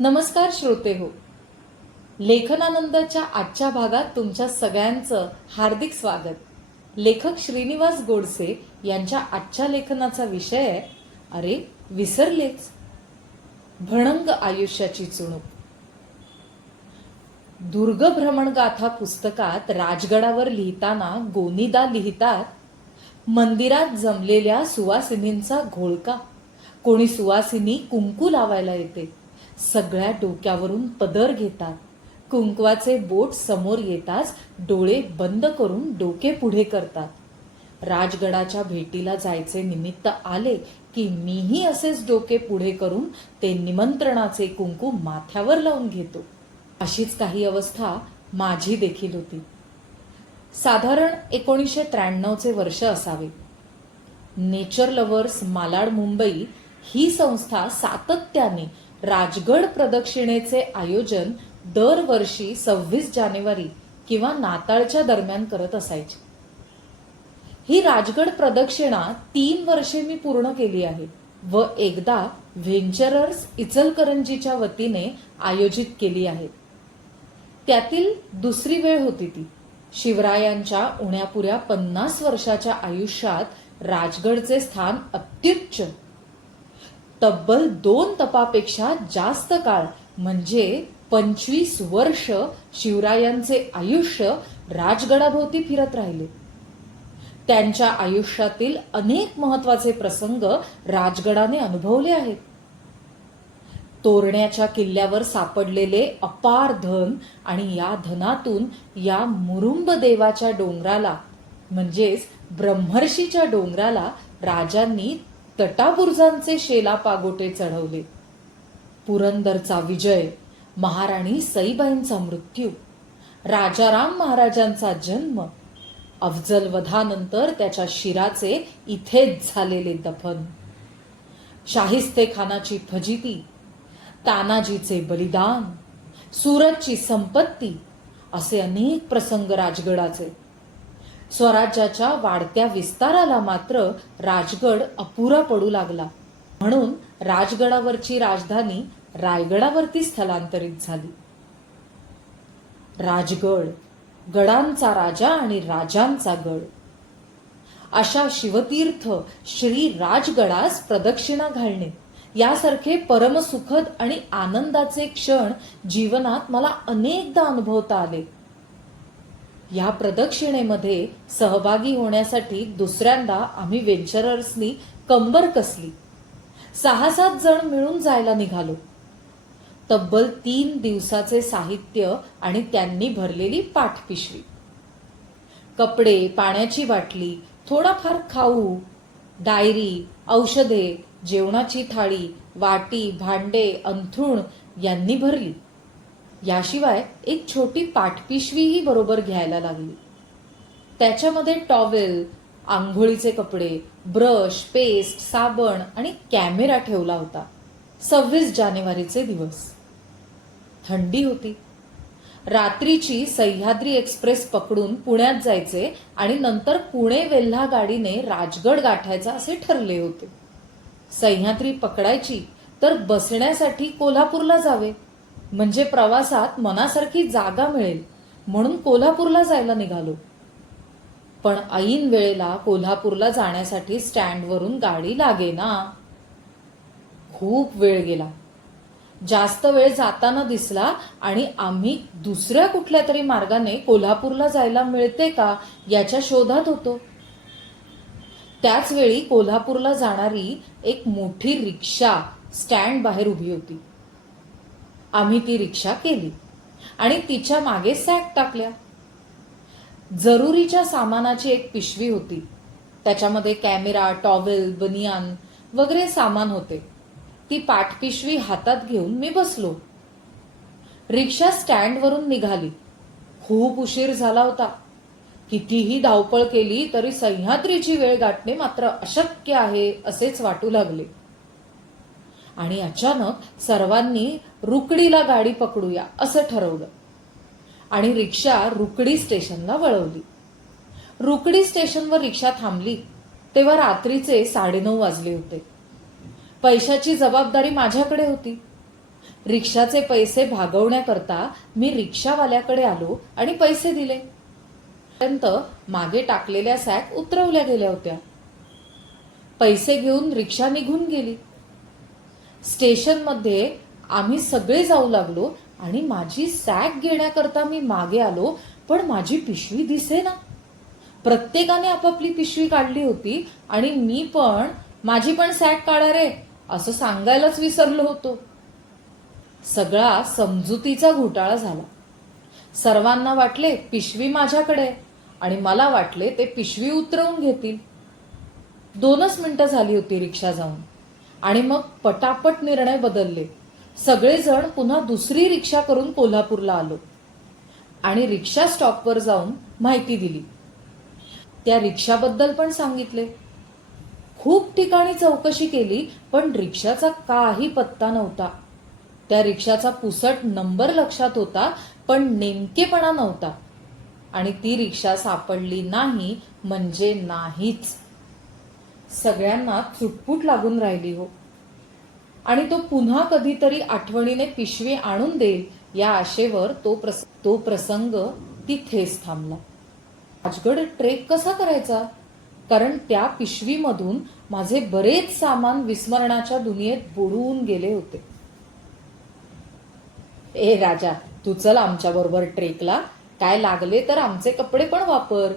नमस्कार श्रोते हो. लेखनानंदाच्या आजच्या भागात तुमच्या सगळ्यांचं हार्दिक स्वागत. लेखक श्रीनिवास गोडसे यांच्या आजच्या लेखनाचा विषय आहे अरे विसरलेच. भणंग आयुष्याची चुणूक. दुर्ग भ्रमणगाथा पुस्तकात राजगडावर लिहिताना गोनीदा लिहितात मंदिरात जमलेल्या सुवासिनींचा घोळका. कोणी सुवासिनी कुंकू लावायला येते. सगळ्या डोक्यावरून पदर घेतात. कुंकवाचे बोट समोर येताच डोळे बंद करून डोके पुढे करतात. राजगडाच्या भेटीला जायचे निमित्त आले की मीही असेच डोके पुढे करून ते निमंत्रणाचे कुंकू माथ्यावर लावून घेतो. अशीच काही अवस्था माझी देखील होती. साधारण एकोणीसशे त्र्याण्णवचे वर्ष असावे. नेचर लव्हर्स मालाड मुंबई ही संस्था सातत्याने राजगड प्रदक्षिणेचे आयोजन दरवर्षी सव्वीस जानेवारी किंवा नाताळच्या दरम्यान करत असायचे. ही राजगड प्रदक्षिणा तीन वर्षे मी पूर्ण केली आहे व एकदा व्हेंचरर्स इचलकरंजीच्या वतीने आयोजित केली आहे. त्यातील दुसरी वेळ होती ती. शिवरायांच्या उण्यापुऱ्या पन्नास वर्षाच्या आयुष्यात राजगडचे स्थान अत्युच्च तब्बल दोन तपापेक्षा जास्त काळ म्हणजे पंचवीस वर्ष शिवरायांचे आयुष्य राजगडाभोवती फिरत राहिले. त्यांच्या आयुष्यातील अनेक महत्त्वाचे प्रसंग राजगडाने अनुभवले आहेत. तोरण्याच्या किल्ल्यावर सापडलेले अपार धन आणि या धनातून या मुरुंब देवाच्या डोंगराला म्हणजेच ब्रह्मर्षीच्या डोंगराला राजांनी तटाबुर्जांचे शेला पागोटे चढवले. पुरंदरचा विजय महाराणी सईबाईंचा मृत्यू राजाराम महाराजांचा जन्म अफजल वधानंतर त्याच्या शिराचे इथेच झालेले दफन. शाहिस्ते खानाची फजिती तानाजीचे बलिदान सूरजची संपत्ती असे अनेक प्रसंग राजगडाचे. स्वराज्याच्या वाढत्या विस्ताराला मात्र राजगड अपुरा पडू लागला. म्हणून राजगडावरची राजधानी रायगडावरती स्थलांतरित झाली. राजगड गडांचा राजा आणि राजांचा गड. अशा शिवतीर्थ श्री राजगडास प्रदक्षिणा घालणे यासारखे परमसुखद आणि आनंदाचे क्षण जीवनात मला अनेकदा अनुभवता आले. या प्रदक्षिणेमध्ये सहभागी होण्यासाठी दुसऱ्यांदा आम्ही वेंचरर्सनी कंबर कसली. सहा सात जण मिळून जायला निघालो. तब्बल तीन दिवसाचे साहित्य आणि त्यांनी भरलेली पाठपिशवी. कपडे पाण्याची बाटली थोडाफार खाऊ डायरी औषधे जेवणाची थाळी वाटी भांडे अंथरुण यांनी भरली. याशिवाय एक छोटी पाठपिशवीही बरोबर घ्यायला लागली. त्याच्यामध्ये टॉवेल आंघोळीचे कपडे ब्रश पेस्ट साबण आणि कॅमेरा ठेवला होता. सव्वीस जानेवारीचे दिवस. थंडी होती. रात्रीची सह्याद्री एक्सप्रेस पकडून पुण्यात जायचे आणि नंतर पुणे वेल्हा गाडीने राजगड गाठायचा असे ठरले होते. सह्याद्री पकडायची तर बसण्यासाठी कोल्हापूरला जावे. म्हणजे प्रवासात मनासारखी जागा मिळेल. म्हणून कोल्हापूरला जायला निघालो. पण ऐन वेळेला कोल्हापूरला जाण्यासाठी स्टँडवरून गाडी लागे ना खूप वेळ गेला. जास्त वेळ जाताना दिसला आणि आम्ही दुसऱ्या कुठल्या तरी मार्गाने कोल्हापूरला जायला मिळते का याच्या शोधात होतो. त्याच वेळी कोल्हापूरला जाणारी एक मोठी रिक्षा स्टँड बाहेर उभी होती. आम्ही ती रिक्षा केली. आणि तिच्यामागे सॅक टाकल्या. जरुरीच्या सामानाची एक पिशवी होती. त्याच्यामध्ये कॅमेरा टॉवेल बनियान वगैरे सामान होते. ती पाठपिशवी हातात घेऊन मी बसलो. रिक्षा स्टँडवरून निघाली. खूप उशीर झाला होता. कितीही धावपळ केली तरी सह्याद्रीची वेळ गाठणे मात्र अशक्य आहे असेच वाटू लागले. आणि अचानक सर्वांनी रुकडीला गाडी पकडूया असं ठरवलं. आणि रिक्षा रुकडी स्टेशनला वळवली. रुकडी स्टेशनवर रिक्षा थांबली तेव्हा रात्रीचे साडेनऊ वाजले होते. पैशाची जबाबदारी माझ्याकडे होती. रिक्षाचे पैसे भागवण्याकरता मी रिक्षावाल्याकडे आलो आणि पैसे दिले. पर्यंत मागे टाकलेल्या सॅक उतरवल्या गेल्या होत्या. पैसे घेऊन रिक्षा निघून गेली. स्टेशनमध्ये आम्ही सगळे जाऊ लागलो आणि माझी सॅक घेण्याकरता मी मागे आलो पण माझी पिशवी दिसेना. प्रत्येकाने आपापली पिशवी काढली होती आणि मी पण माझी पण सॅक काढा रे असं सांगायलाच विसरलो होतो. सगळा समजुतीचा घोटाळा झाला. सर्वांना वाटले पिशवी माझ्याकडे आणि मला वाटले ते पिशवी उतरवून घेतील. दोनच मिनिटं झाली होती रिक्षा जाऊन. आणि मग पटापट निर्णय बदलले. सगळेजण पुन्हा दुसरी रिक्षा करून कोल्हापूरला आलो. आणि रिक्षा स्टॉपवर जाऊन माहिती दिली. त्या रिक्षाबद्दल पण सांगितले. खूप ठिकाणी चौकशी केली पण रिक्षाचा काही पत्ता नव्हता. त्या रिक्षाचा पुसट नंबर लक्षात होता पण नेमकेपणा नव्हता. आणि ती रिक्षा सापडली नाही म्हणजे नाहीच. सगळ्यांना चुटपुट लागून राहिली हो. आणि तो पुन्हा कधीतरी आठवणीने पिशवी आणून देईल या आशेवर तो प्रस तो प्रसंग तिथेच थांबला. राजगड ट्रेक कसा करायचा? कारण त्या पिशवीमधून माझे बरेच सामान विस्मरणाच्या दुनियेत बुडून गेले होते. ए राजा तू चल आमच्या बरोबर ट्रेकला. काय लागले तर आमचे कपडे पण वापर.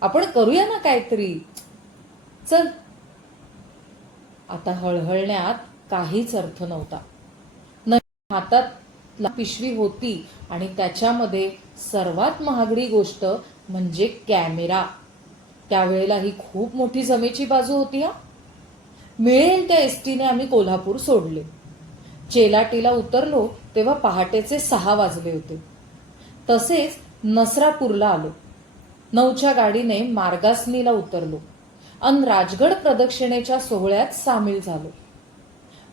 आपण करूया ना काहीतरी. चल आता हळहळण्यात काहीच अर्थ नव्हता. न हातात पिशवी होती आणि त्याच्यामध्ये सर्वात महागडी गोष्ट म्हणजे कॅमेरा. त्यावेळेला ही खूप मोठी जमेची बाजू होती हा. मिळेल त्या एसटीने आम्ही कोल्हापूर सोडले. चेलाटीला उतरलो तेव्हा पहाटेचे सहा वाजले होते. तसेच नसरापूरला आलो. नऊच्या गाडीने मार्गासनीला उतरलो. अन राजगड प्रदक्षिणेच्या सोहळ्यात सामील झालो.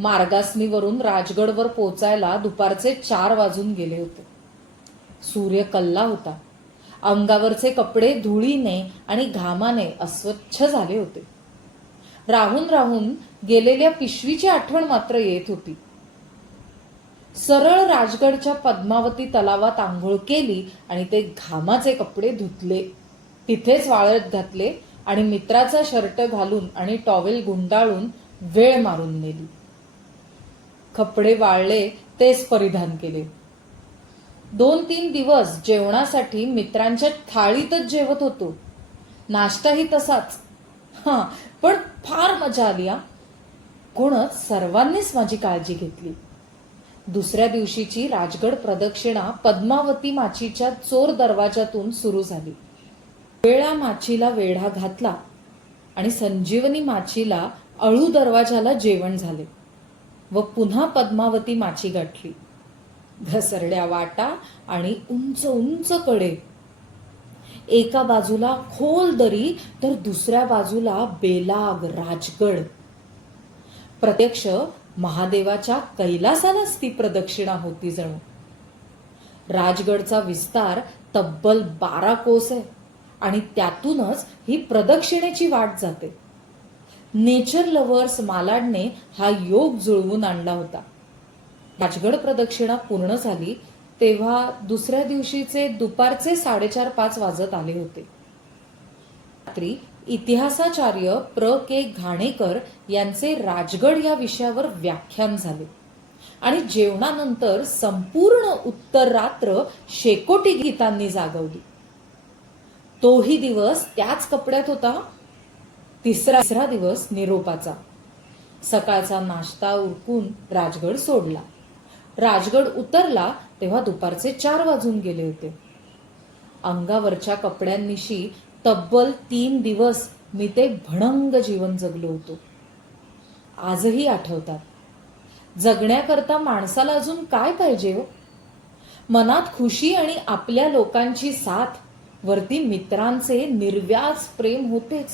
मार्गासनीवरून राजगडवर पोचायला दुपारचे चार वाजून गेले होते. सूर्य कल्ला होता. अंगावरचे कपडे धुळीने आणि घामाने अस्वच्छ झाले होते. राहून राहून गेलेल्या पिशवीची आठवण मात्र येत होती. सरळ राजगडच्या पद्मावती तलावात आंघोळ केली आणि ते घामाचे कपडे धुतले. तिथेच वाळत घातले आणि मित्राचा शर्ट घालून आणि टॉवेल गुंडाळून वेळ मारून नेली. कपडे वाळले तेच परिधान केले. दोन तीन दिवस जेवणासाठी मित्रांच्या थाळीतच जेवत होतो. नाश्ताही तसाच. हां पण फार मजा आली हा. कोणच सर्वांनीच माझी काळजी घेतली. दुसऱ्या दिवशीची राजगड प्रदक्षिणा पद्मावती माचीच्या चोर दरवाजातून सुरू झाली. वेळा माचीला वेढा घातला आणि संजीवनी माचीला अळू दरवाजाला जेवण झाले व पुन्हा पद्मावती माची गाठली. घसरड्या वाटा आणि उंच उंच कडे. एका बाजूला खोल दरी तर दुसऱ्या बाजूला बेलाग राजगड. प्रत्यक्ष महादेवाच्या कैलासालाच ती प्रदक्षिणा होती जणू. राजगडचा विस्तार तब्बल बारा कोस आहे. आणि त्यातूनच ही प्रदक्षिणेची वाट जाते. नेचर लव्हर्स मालाडने हा योग जुळवून आणला होता. राजगड प्रदक्षिणा पूर्ण झाली तेव्हा दुसऱ्या दिवशीचे दुपारचे साडेचार पाच वाजत आले होते. रात्री इतिहासाचार्य प्र. के. घाणेकर यांचे राजगड या विषयावर व्याख्यान झाले. आणि जेवणानंतर संपूर्ण उत्तर रात्र शेकोटी गीतांनी जागवली. तोही दिवस त्याच कपड्यात होता. तिसरा तिसरा दिवस निरोपाचा. सकाळचा नाश्ता उरकून राजगड सोडला. राजगड उतरला तेव्हा दुपारचे चार वाजून गेले होते. अंगावरच्या कपड्यांनिशी तब्बल तीन दिवस मी ते भणंग जीवन जगलो होतो. आजही आठवतात. जगण्याकरता माणसाला अजून काय पाहिजे हो? मनात खुशी आणि आपल्या लोकांची साथ वरती मित्रांचे निर्व्याज प्रेम होतेच.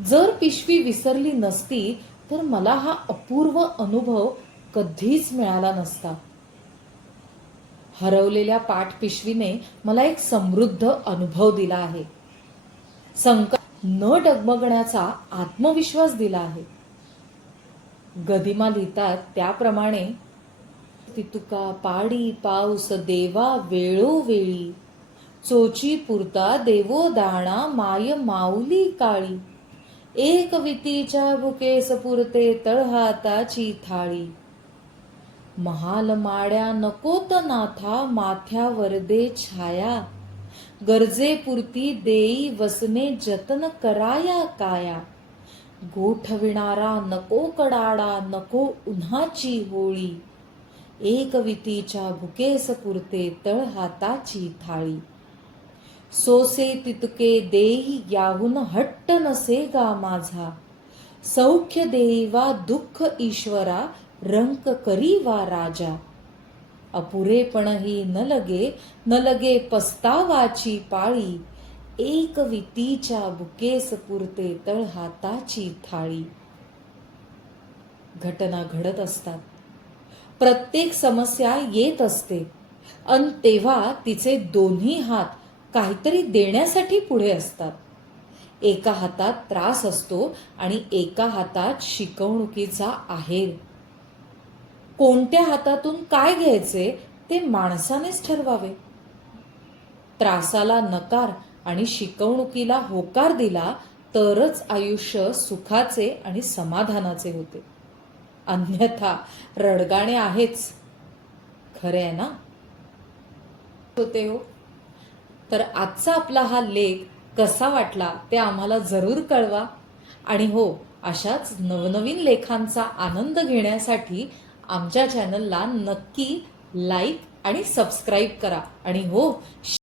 जर पिशवी विसरली नसती तर मला हा अपूर्व अनुभव कधीच मिळाला नसता. हरवलेल्या पाठ पिशवीने मला एक समृद्ध अनुभव दिला आहे. संकट न डगमगण्याचा आत्मविश्वास दिला आहे. गदिमा लिहितात त्याप्रमाणे तितुका पाडी पाऊस देवा वेळोवेळी चोची पुरता देवो दाणा माय माऊली काळी. एक वितीच्या भुकेस पुरते तळहाताची थाळी. महाल माड्या नकोत नाथा माथ्यावर दे छाया. गरजे पुरती देई वसने जतन कराया काया. गोठविणारा नको कडाडा नको उन्हाची होळी. एक वितीच्या भुकेस पुरते तळहाताची थाळी. सोसे तितके देई याहून हट्ट नसे गा माझा. सौख्य देवा दुःख ईश्वरा रंक करी वा राजा. अपुरेपणही न लगे न लगे पस्तावाची पाळी. एक वितीच्या बुकेस पुरते तळहाताची थाळी. घटना घडत असतात. प्रत्येक समस्या येत असते. अन तेव्हा तिचे दोन्ही हात काहीतरी देण्यासाठी पुढे असतात. एका हातात त्रास असतो आणि एका हातात शिकवणुकीचा आहेर कोणत्या हातातून काय घ्यायचे ते माणसानेच ठरवावे. त्रासाला नकार आणि शिकवणुकीला होकार दिला तरच आयुष्य सुखाचे आणि समाधानाचे होते. अन्यथा रडगाणे आहेच. खरे आहे ना? होते हो. तर आजचा आपला हा लेख कसा वाटला ते आम्हाला जरूर कळवा. आणि हो अशाच नवनवीन लेखांचा आनंद घेण्यासाठी आमच्या चॅनलला नक्की लाईक आणि सबस्क्राईब करा. आणि हो